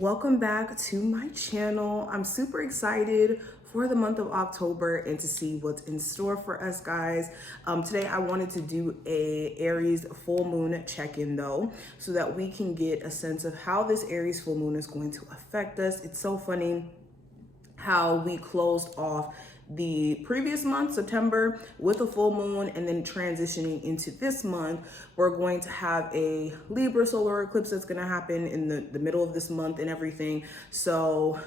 Welcome back to my channel. I'm super excited for the month of October and to see what's in store for us, guys. Today I wanted to do a Aries full moon check-in though, so that we can get a sense of how this Aries full moon is going to affect us. It's so funny how we closed off the previous month, September, with a full moon, and then transitioning into this month, we're going to have a Libra solar eclipse that's going to happen in the middle of this month and everything. So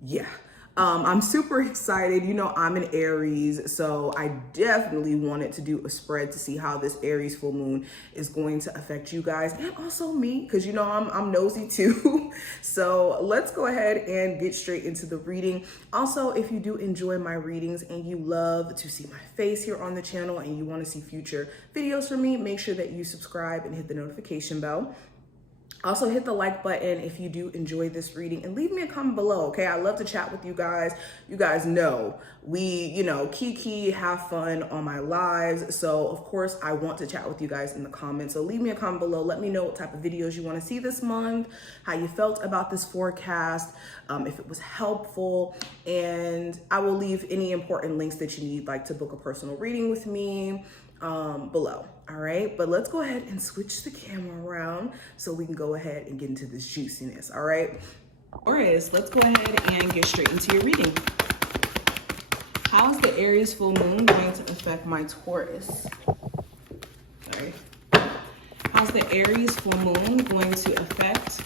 yeah, I'm super excited. You know, I'm an Aries, so I definitely wanted to do a spread to see how this Aries full moon is going to affect you guys and also me, because you know I'm nosy too. So let's go ahead and get straight into the reading. Also, if you do enjoy my readings and you love to see my face here on the channel and you want to see future videos from me, make sure that you subscribe and hit the notification bell. Also, hit the like button if you do enjoy this reading and leave me a comment below, okay? I love to chat with you guys. You guys know we, kiki, have fun on my lives. So, of course, I want to chat with you guys in the comments. So leave me a comment below. Let me know what type of videos you want to see this month, how you felt about this forecast, if it was helpful. And I will leave any important links that you need, like to book a personal reading with me, below. All right, but let's go ahead and switch the camera around so we can go ahead and get into this juiciness. All right, Taurus, let's go ahead and get straight into your reading. How's the Aries full moon going to affect my Taurus? Sorry. How's the Aries full moon going to affect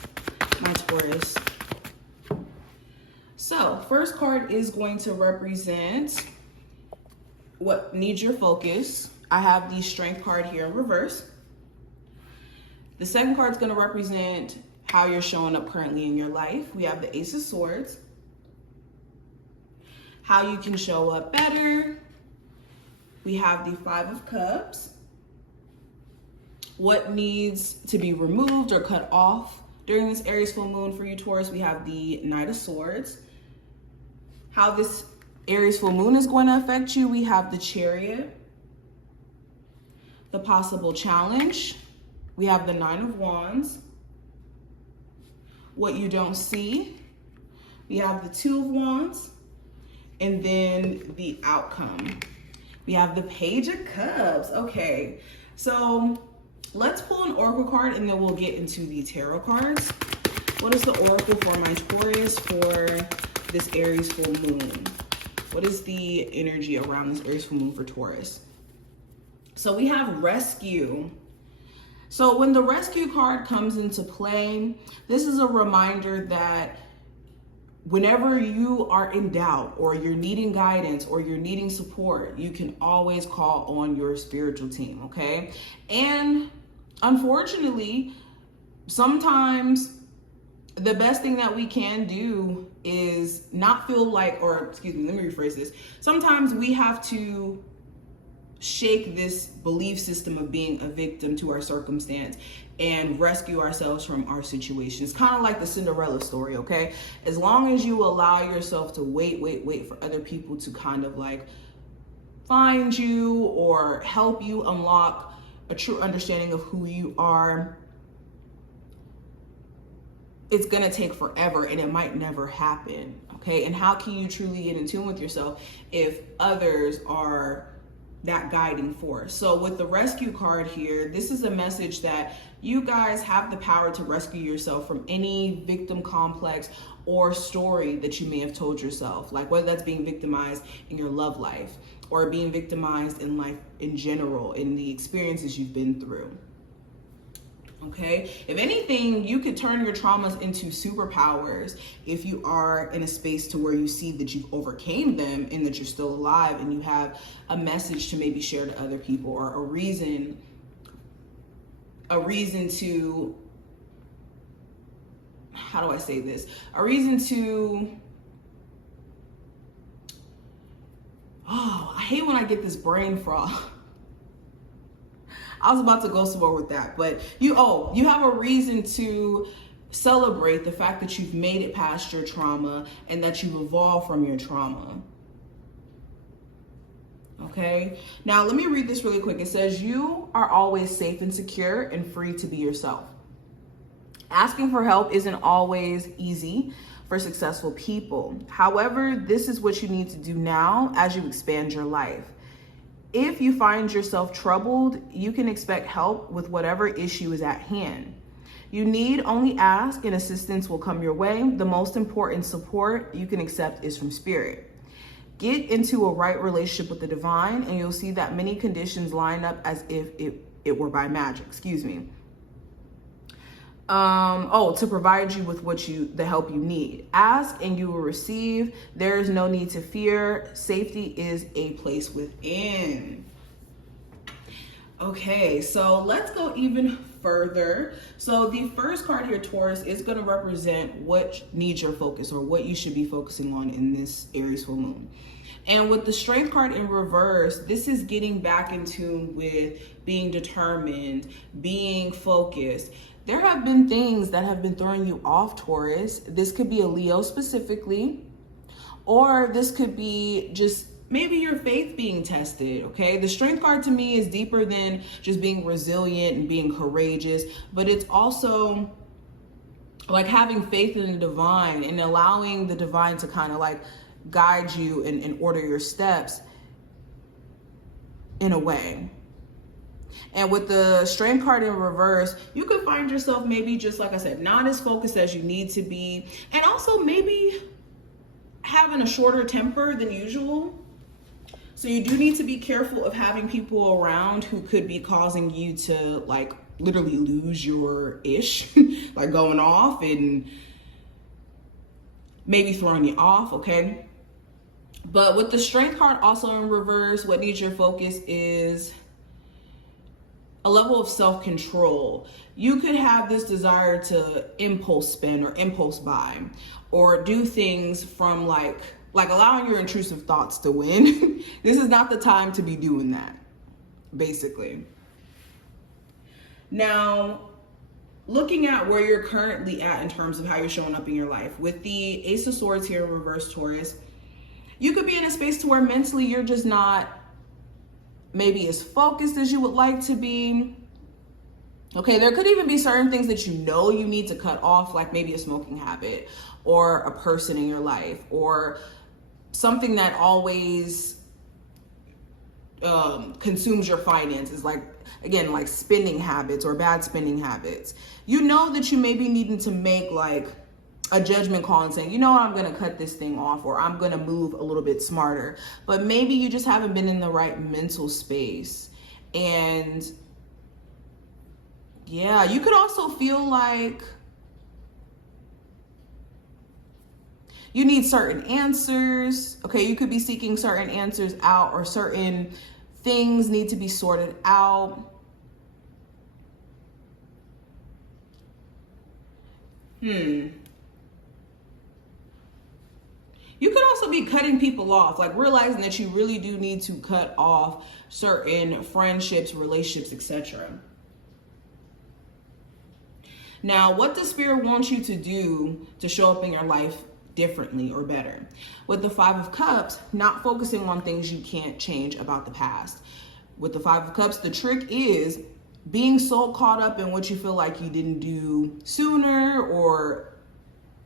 my Taurus? So first card is going to represent what needs your focus. I have the Strength card here in reverse. The second card is going to represent how you're showing up currently in your life. We have the Ace of Swords. How you can show up better. We have the Five of Cups. What needs to be removed or cut off during this Aries full moon for you, Taurus. We have the Knight of Swords. How this Aries full moon is going to affect you. We have the Chariot. The possible challenge, we have the Nine of Wands. What you don't see, we have the Two of Wands, and then the outcome. We have the Page of Cups. Okay, so let's pull an oracle card and then we'll get into the tarot cards. What is the oracle for my Taurus for this Aries full moon? What is the energy around this Aries full moon for Taurus? So we have Rescue. So when the Rescue card comes into play, this is a reminder that whenever you are in doubt or you're needing guidance or you're needing support, you can always call on your spiritual team, okay? And unfortunately, sometimes the best thing that we can do is not feel like, or excuse me, let me rephrase this. Sometimes we have to shake this belief system of being a victim to our circumstance and rescue ourselves from our situation. It's kind of like the Cinderella story, okay? As long as you allow yourself to wait for other people to kind of like find you or help you unlock a true understanding of who you are, it's gonna take forever and it might never happen, okay? And how can you truly get in tune with yourself if others are that guiding force? So with the Rescue card here, this is a message that you guys have the power to rescue yourself from any victim complex or story that you may have told yourself, like whether that's being victimized in your love life or being victimized in life in general, in the experiences you've been through. Okay, if anything, you could turn your traumas into superpowers if you are in a space to where you see that you've overcame them and that you're still alive and you have a message to maybe share to other people, or a reason to, how do I say this? A reason to, I hate when I get this brain fog. I was about to go somewhere with that, but you have a reason to celebrate the fact that you've made it past your trauma and that you've evolved from your trauma. Okay, now let me read this really quick. It says, you are always safe and secure and free to be yourself. Asking for help isn't always easy for successful people. However, this is what you need to do now as you expand your life. If you find yourself troubled, you can expect help with whatever issue is at hand. You need only ask and assistance will come your way. The most important support you can accept is from spirit. Get into a right relationship with the divine and you'll see that many conditions line up as if it were by magic, to provide you with the help you need. Ask and you will receive. There is no need to fear. Safety is a place within. Okay, so let's go even further. So the first card here, Taurus, is going to represent what needs your focus or what you should be focusing on in this Aries full moon. And with the Strength card in reverse, this is getting back in tune with being determined, being focused. There have been things that have been throwing you off, Taurus. This could be a Leo specifically, or this could be just maybe your faith being tested, okay? The Strength card to me is deeper than just being resilient and being courageous, but it's also like having faith in the divine and allowing the divine to kind of like guide you and order your steps in a way. And with the Strength card in reverse, you could find yourself maybe just, like I said, not as focused as you need to be. And also maybe having a shorter temper than usual. So you do need to be careful of having people around who could be causing you to like literally lose your ish, like going off and maybe throwing you off, okay? But with the Strength card also in reverse, what needs your focus is a level of self-control. You could have this desire to impulse spend or impulse buy or do things from like allowing your intrusive thoughts to win. This is not the time to be doing that, basically. Now, looking at where you're currently at in terms of how you're showing up in your life, with the Ace of Swords here in reverse, Taurus, you could be in a space to where mentally you're just not maybe as focused as you would like to be. Okay, there could even be certain things that you know you need to cut off, like maybe a smoking habit or a person in your life or something that always consumes your finances, like again, like spending habits or bad spending habits. You know that you may be needing to make like a judgment call and saying, you know what, I'm going to cut this thing off, or I'm going to move a little bit smarter. But maybe you just haven't been in the right mental space. And yeah, you could also feel like you need certain answers. Okay, you could be seeking certain answers out, or certain things need to be sorted out. You could also be cutting people off, like realizing that you really do need to cut off certain friendships, relationships, etc. Now, what does Spirit want you to do to show up in your life differently or better? With the Five of Cups, not focusing on things you can't change about the past. With the Five of Cups, the trick is being so caught up in what you feel like you didn't do sooner or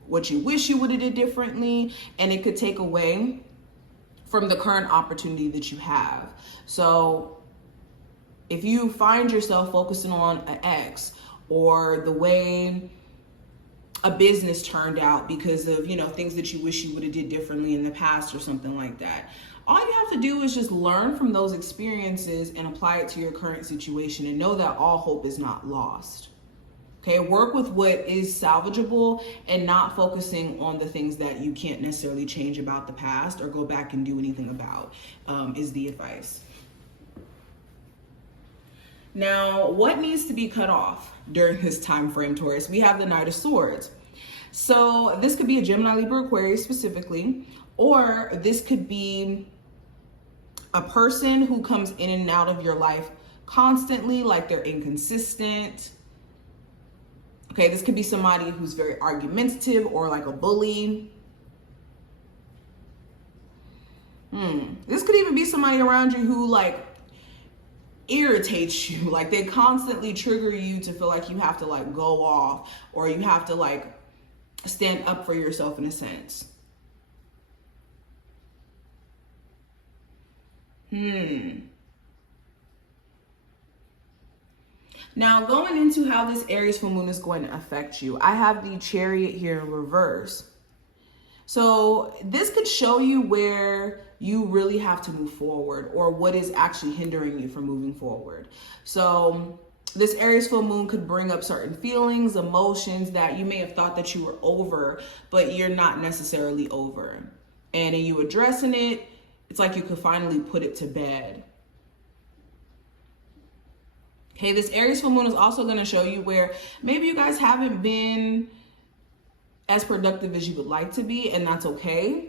what you wish you would have did differently, and it could take away from the current opportunity that you have. So if you find yourself focusing on an ex or the way a business turned out because of, you know, things that you wish you would have did differently in the past or something like that, all you have to do is just learn from those experiences and apply it to your current situation and know that all hope is not lost. Okay, work with what is salvageable and not focusing on the things that you can't necessarily change about the past or go back and do anything about, is the advice. Now, what needs to be cut off during this time frame, Taurus? We have the Knight of Swords. So this could be a Gemini, Libra, Aquarius specifically, or this could be a person who comes in and out of your life constantly, like they're inconsistent. Okay, this could be somebody who's very argumentative or like a bully. This could even be somebody around you who like irritates you. Like they constantly trigger you to feel like you have to like go off, or you have to like stand up for yourself in a sense. Now, going into how this Aries full moon is going to affect you, I have the Chariot here in reverse. So this could show you where you really have to move forward, or what is actually hindering you from moving forward. So this Aries full moon could bring up certain feelings, emotions that you may have thought that you were over, but you're not necessarily over. And in you addressing it, it's like you could finally put it to bed. Okay, this Aries full moon is also going to show you where maybe you guys haven't been as productive as you would like to be, and that's okay.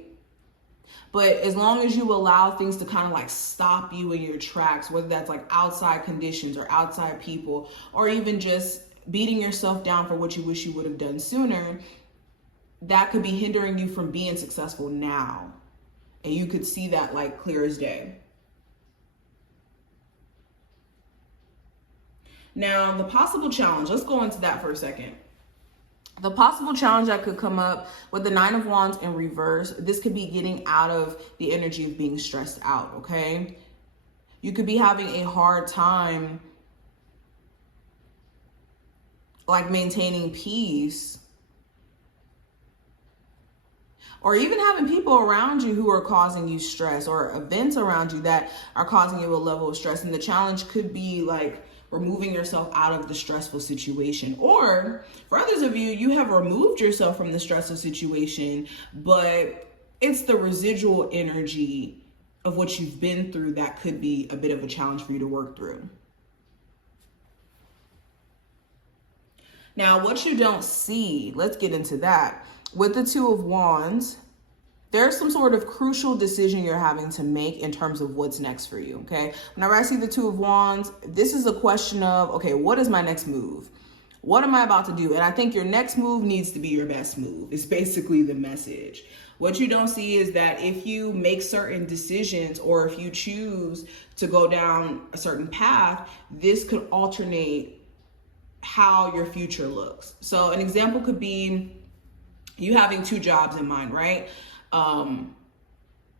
But as long as you allow things to kind of like stop you in your tracks, whether that's like outside conditions or outside people, or even just beating yourself down for what you wish you would have done sooner, that could be hindering you from being successful now. And you could see that like clear as day. Now, the possible challenge, let's go into that for a second. The possible challenge that could come up with the Nine of Wands in reverse, this could be getting out of the energy of being stressed out, okay? You could be having a hard time like maintaining peace, or even having people around you who are causing you stress, or events around you that are causing you a level of stress. And the challenge could be like removing yourself out of the stressful situation. Or for others of you, you have removed yourself from the stressful situation, but it's the residual energy of what you've been through that could be a bit of a challenge for you to work through. Now, what you don't see, let's get into that. With the Two of Wands, there's some sort of crucial decision you're having to make in terms of what's next for you, okay? Whenever I see the Two of Wands, this is a question of, okay, what is my next move? What am I about to do? And I think your next move needs to be your best move. It's basically the message. What you don't see is that if you make certain decisions, or if you choose to go down a certain path, this could alternate how your future looks. So an example could be you having two jobs in mind, right?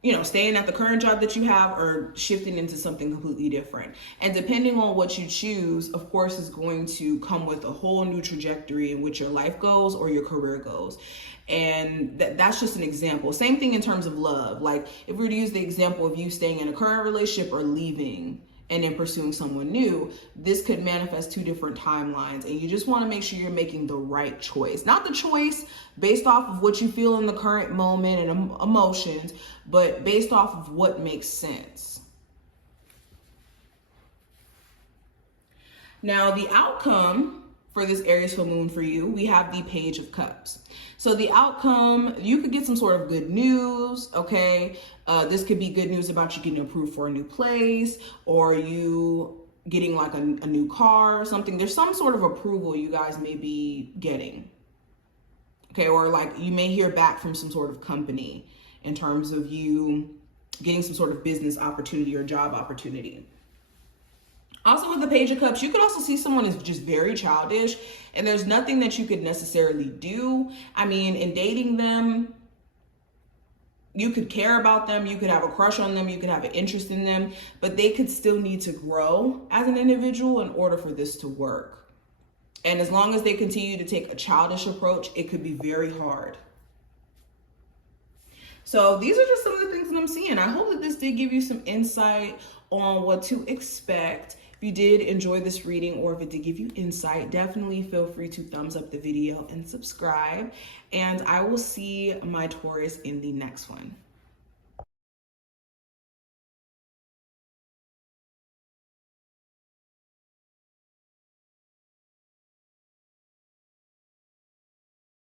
You know, staying at the current job that you have, or shifting into something completely different. And depending on what you choose, of course, is going to come with a whole new trajectory in which your life goes or your career goes. And that's just an example. Same thing in terms of love. Like if we were to use the example of you staying in a current relationship or leaving and then pursuing someone new, this could manifest two different timelines. And you just want to make sure you're making the right choice. Not the choice based off of what you feel in the current moment and emotions, but based off of what makes sense. Now, the outcome for this Aries full moon for you, we have the Page of Cups. So the outcome, you could get some sort of good news, okay? This could be good news about you getting approved for a new place, or you getting like a new car or something. There's some sort of approval you guys may be getting, okay? Or like you may hear back from some sort of company in terms of you getting some sort of business opportunity or job opportunity. Also with the Page of Cups, you could also see someone is just very childish, and there's nothing that you could necessarily do. I mean, in dating them, you could care about them, you could have a crush on them, you could have an interest in them, but they could still need to grow as an individual in order for this to work. And as long as they continue to take a childish approach, it could be very hard. So these are just some of the things that I'm seeing. I hope that this did give you some insight on what to expect. If you did enjoy this reading, or if it did give you insight, definitely feel free to thumbs up the video and subscribe. And I will see my Taurus in the next one.